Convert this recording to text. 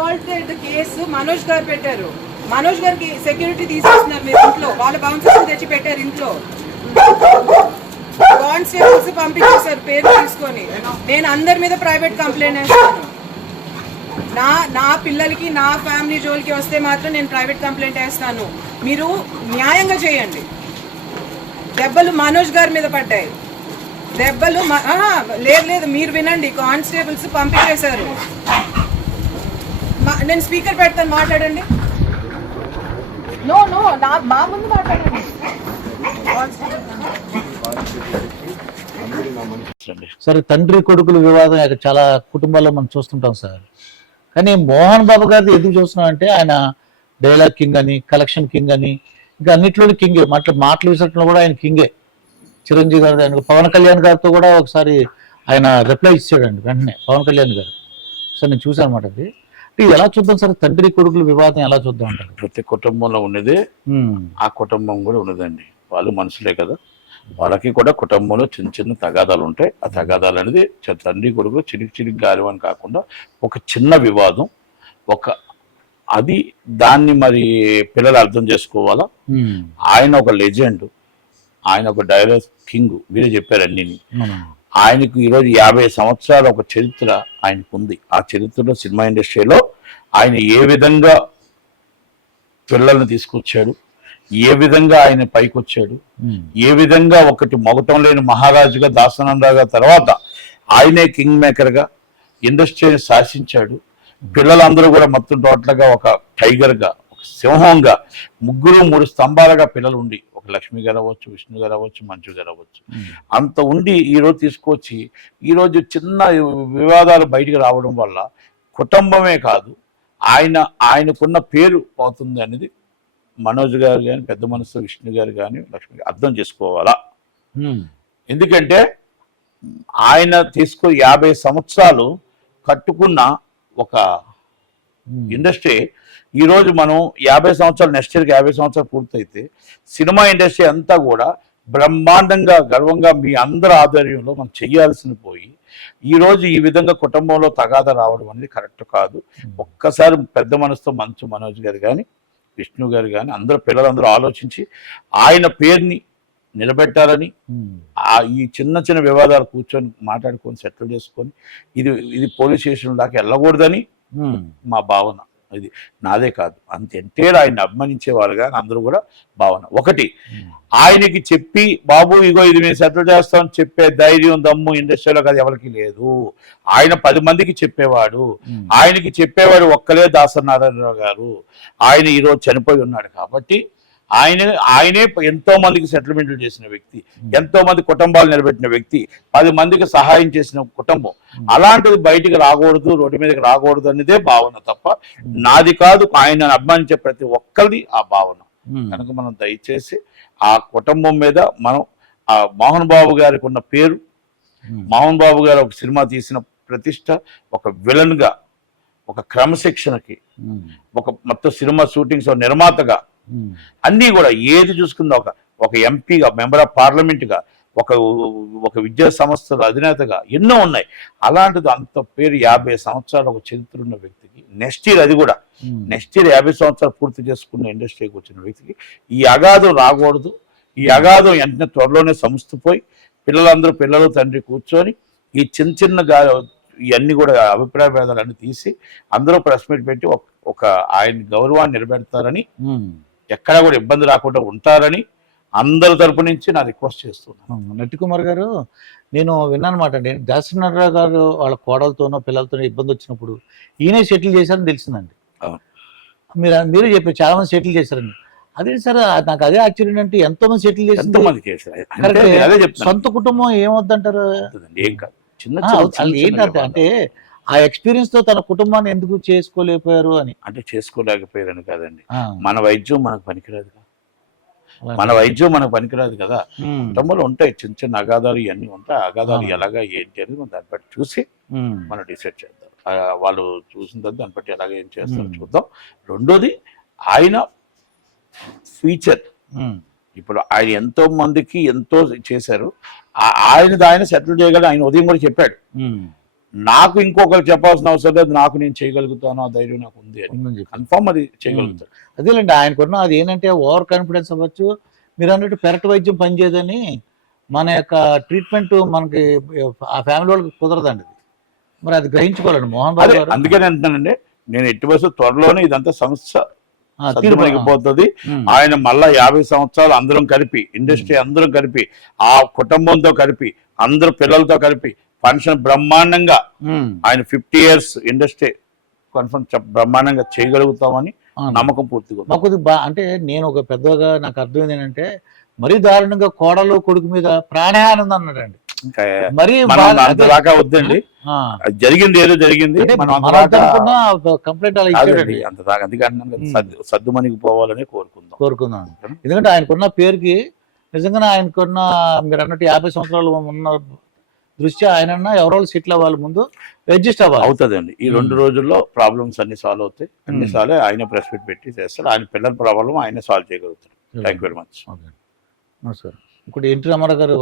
Assaulted case Manoj గారు పెట్టారు. మనోజ్ గారికి సెక్యూరిటీ తీసేస్తున్నారు మీరు ఇంట్లో, వాళ్ళ బౌన్సర్స్ తెచ్చి పెట్టారు ఇంట్లో. కానిస్టేబుల్స్ పంపించేశారు పేరు తీసుకొని. నేను అందరి మీద ప్రైవేట్ కంప్లైంట్ వేస్తాను. నా పిల్లలకి నా ఫ్యామిలీ జోలికి వస్తే మాత్రం నేను ప్రైవేట్ కంప్లైంట్ వేస్తాను. మీరు న్యాయంగా చేయండి. దెబ్బలు మనోజ్ గారి మీద పడ్డాయి. దెబ్బలు లేదు మీరు వినండి, కానిస్టేబుల్స్ పంపించేశారు. నేను స్పీకర్ పెడతాను, మాట్లాడండి. నో మా ముందు మాట్లాడండి. సరే, తండ్రి కొడుకుల వివాదం చాలా కుటుంబాల్లో మనం చూస్తుంటాం సార్. కానీ మోహన్ బాబు గారిది ఎందుకు చూస్తున్నాం అంటే ఆయన డైలాగ్ కింగ్ అని, కలెక్షన్ కింగ్ అని, ఇంకా అన్నిట్లోనే కింగే. మాటలు విసరటంలో కూడా ఆయన కింగే. చిరంజీవి గారు, ఆయన పవన్ కళ్యాణ్ గారితో కూడా ఒకసారి ఆయన రిప్లై ఇచ్చాడండి వెంటనే, పవన్ కళ్యాణ్ గారు. సార్ నేను చూసాను అనమాట. అది ఇది ఎలా చూద్దాం సార్, తండ్రి కొడుకుల వివాదం ఎలా చూద్దాం అంటారు? ప్రతి కుటుంబంలో ఉన్నదే ఆ కుటుంబం కూడా ఉన్నదండి. వాళ్ళు మనుషులే కదా, వాళ్ళకి కూడా కుటుంబంలో చిన్న చిన్న తగాదాలు ఉంటాయి. ఆ తగాదాలు అనేది తండ్రి కొడుకులు చిలికి గాలి అని కాకుండా ఒక చిన్న వివాదం, అది దాన్ని మరి పిల్లలు అర్థం చేసుకోవాలా. ఆయన ఒక లెజెండ్, ఆయన ఒక డైలాగ్ కింగ్, మీరే చెప్పారు అన్ని. ఆయనకు ఈరోజు 50 సంవత్సరాల ఒక చరిత్ర ఆయనకు ఉంది. ఆ చరిత్రలో సినిమా ఇండస్ట్రీలో ఆయన ఏ విధంగా పిల్లల్ని తీసుకొచ్చాడు, ఏ విధంగా ఆయన పైకి వచ్చాడు, ఏ విధంగా ఒకటి మొగటం లేని మహారాజుగా దాసనందగా తర్వాత ఆయనే కింగ్ మేకర్గా ఇండస్ట్రీని శాసించాడు. పిల్లలందరూ కూడా మొత్తం టోటల్గా ఒక టైగర్గా, ఒక సింహంగా, 3 స్తంభాలుగా పిల్లలు ఉండి, ఒక లక్ష్మి గారు అవ్వచ్చు, విష్ణు గారు అవ్వచ్చు, మంచు గారు అవ్వచ్చు, అంత ఉండి ఈరోజు తీసుకొచ్చి ఈరోజు చిన్న వివాదాలు బయటికి రావడం వల్ల కుటుంబమే కాదు ఆయనకున్న పేరు పోతుంది అనేది మనోజ్ గారు కానీ, పెద్ద మనసు విష్ణు గారు కానీ, లక్ష్మి గారు అర్థం చేసుకోవాలా. ఎందుకంటే ఆయన 50 సంవత్సరాలు కట్టుకున్న ఒక ఇండస్ట్రీ ఈరోజు మనం 50 సంవత్సరాలు, నెక్స్ట్ ఇయర్కి 50 సంవత్సరాలు పూర్తయితే సినిమా ఇండస్ట్రీ అంతా కూడా బ్రహ్మాండంగా గర్వంగా మీ అందరి ఆధ్వర్యంలో మనం చెయ్యాల్సిన పోయి ఈరోజు ఈ విధంగా కుటుంబంలో తగాదా రావడం అనేది కరెక్ట్ కాదు. ఒక్కసారి పెద్ద మనసుతో మంచు మనోజ్ గారు కానీ, విష్ణు గారు కానీ, పిల్లలందరూ ఆలోచించి ఆయన పేరుని నిలబెట్టాలని, ఈ చిన్న చిన్న వివాదాలు కూర్చొని మాట్లాడుకొని సెటిల్ చేసుకొని ఇది పోలీస్ స్టేషన్ దాకా వెళ్ళకూడదని మా భావన. ఇది నాదే కాదు, అంత ఎంటైర్ ఆయన అభిమానించేవారు కానీ అందరూ కూడా భావన. ఒకటి, ఆయనకి చెప్పి బాబు ఇగో ఇది మేము సెటిల్ చేస్తామని చెప్పే ధైర్యం దమ్ము ఇండస్ట్రీలో కాదు ఎవరికి లేదు. ఆయన 10 మందికి చెప్పేవాడు. ఆయనకి చెప్పేవాడు ఒక్కలే దాసనారాయణరావు గారు. ఆయన ఈరోజు చనిపోయి ఉన్నాడు కాబట్టి ఆయనే ఎంతో మందికి సెటిల్మెంట్లు చేసిన వ్యక్తి, ఎంతో మంది కుటుంబాలు నిలబెట్టిన వ్యక్తి, 10 మందికి సహాయం చేసిన కుటుంబం. అలాంటిది బయటికి రాకూడదు, రోడ్డు మీదకి రాకూడదు అనేదే భావన తప్ప నాది కాదు. ఆయన అభిమానించే ప్రతి ఒక్కరిది ఆ భావన. కనుక మనం దయచేసి ఆ కుటుంబం మీద మనం ఆ మోహన్ బాబు గారికి ఉన్న పేరు, మోహన్ బాబు గారు ఒక సినిమా తీసిన ప్రతిష్ట, ఒక విలన్ గా, ఒక క్రమశిక్షణకి, ఒక మొత్తం సినిమా షూటింగ్స్ నిర్మాతగా, అన్నీ కూడా ఏది చూసుకుందా, ఒక ఎంపీగా, మెంబర్ ఆఫ్ పార్లమెంట్గా, ఒక విద్యా సంస్థల అధినేతగా ఎన్నో ఉన్నాయి. అలాంటిది అంత పేరు 50 సంవత్సరాలు ఒక చరిత్ర ఉన్న వ్యక్తికి నెక్స్ట్ ఇయర్ 50 సంవత్సరాలు పూర్తి చేసుకున్న ఇండస్ట్రీకి వచ్చిన వ్యక్తికి ఈ అగాధం రాకూడదు. ఈ అగాధం వెంటనే త్వరలోనే సంస్థపోయి పిల్లలు తండ్రి కూర్చొని ఈ చిన్న ఇవన్నీ కూడా అభిప్రాయ భేదాలన్నీ తీసి అందరూ ప్రెస్ మీట్ పెట్టి ఒక ఆయన గౌరవాన్ని నిలబెడతారని, ఎక్కడా కూడా ఇబ్బంది రాకుండా ఉంటారని అందరి తరపు నుంచి నా రిక్వెస్ట్ చేస్తున్నాను. నటి కుమార్ గారు, నేను విన్నానమాట అండి, దాసనారాయణ గారు వాళ్ళ కోడలతోనో పిల్లలతోనో ఇబ్బంది వచ్చినప్పుడు ఈయనే సెటిల్ చేశారని తెలిసిందండి. మీరు చెప్పారు చాలా మంది సెటిల్ చేశారండి. అదే సార్, నాకు అదే ఆశ్చర్యం అంటే ఎంతో మంది సెటిల్ చేశారు. సొంత కుటుంబం ఏమొద్దంటారు? ఏం కాదు, ఏంటంటే అంటే ఆ ఎక్స్పీరియన్స్ తో తన కుటుంబాన్ని ఎందుకు చేసుకోలేకపోయారు అని. అంటే చేసుకోలేకపోయారని కాదండి, మన వైద్యం మనకు పనికిరాదు కదా. కుటుంబంలో ఉంటాయి చిన్న అగాధాలు, ఇవన్నీ ఉంటాయి. అగాధాలు ఎలాగా ఏంటి అనేది మనం దాన్ని బట్టి చూసి మనం డిసైడ్ చేద్దాం. వాళ్ళు చూసిన తర్వాత దాన్ని బట్టి ఎలాగ ఏం చేస్తారో చూద్దాం. రెండోది, ఆయన ఫ్యూచర్, ఇప్పుడు ఆయన ఎంతో మందికి ఎంతో చేశారు. ఆయన సెటిల్ చేయగలరు. ఆయన ఉదయం కూడా చెప్పాడు, నాకు ఇంకొకరు చెప్పాల్సిన అవసరం లేదు, నాకు నేను చేయగలుగుతాను, ఆ ధైర్యం నాకు ఉంది అని ఉందని చెప్పి కన్ఫర్మ్ అది చేయగలుగుతారు. అదేలేండి ఆయనకున్న అది ఏంటంటే ఓవర్ కాన్ఫిడెన్స్ అవ్వచ్చు, మీరు అన్నట్టు పెరటి వైద్యం పనిచేయదని మన యొక్క ట్రీట్మెంట్ మనకి ఆ ఫ్యామిలీ వాళ్ళకి కుదరదండి అది. మరి అది గ్రహించుకోవాలండి మోహన్ బాబు అదే గారు. అందుకని అంటున్నానండి, నేను ఎట్టి బస్సు త్వరలోనే ఇదంతా సంస్థ తీర్పు- సర్దుమణిగిపోతుంది. ఉమ్. ఆయన మళ్ళా 50 సంవత్సరాలు అందరం కలిపి, ఇండస్ట్రీ అందరం కలిపి, ఆ కుటుంబంతో కలిపి, అందరు పిల్లలతో కలిపి ఫంక్షన్ బ్రహ్మాండంగా ఉమ్. ఆయన 50 years ఇండస్ట్రీ కన్ఫర్మ్ బ్రహ్మాండంగా చేయగలుగుతామని అవును. నమ్మకం పూర్తిగా ఉంది. మాకు ఇది అంటే నేను ఒక పెద్దగా నాకు అర్థమైంది ఏంటంటే మరీ దారుణంగా కోడలు కొడుకు మీద ప్రాణహాని ఉంది అన్నాడండి. ఇంకా మరీ మనం బాగా- అంతదాకా వద్దండి, ఆ. అది జరిగింది ఏదో జరిగింది, అంటే మనం మనం అంతదాకా అనుకున్న కంప్లైంట్ అలా కాదండి, ఇచ్చాడండి. అంతదాకా అందుకే అంటున్నాను కదా, సర్దుమణిగి పోవాలని కోరుకుందాం. కోరుకున్నాను ఎందుకంటే ఆయనకున్న పేరుకి నిజంగానే ఆయనకున్న మీరు అన్నట్టు 50 సంవత్సరాలు ఉన్న దృష్ట్యా ఆయన ఎవరో సెటిల్ అవ్వాలి, ముందు అడ్జస్ట్ అవ్వాలి. అవుతుందండి. ఈ 2 రోజుల్లో ప్రాబ్లమ్స్ అన్ని సాల్వ్ అవుతాయి. అన్ని సార్లు ఆయన ప్రెస్ మీట్ పెట్టి చేస్తాడు. ఆయన పిల్లల ప్రాబ్లం ఆయన సాల్వ్ చేయగలుగుతాడు. Thank you very much. Okay నమస్కారం. ఇప్పుడు ఎన్టీ రామారావు గారు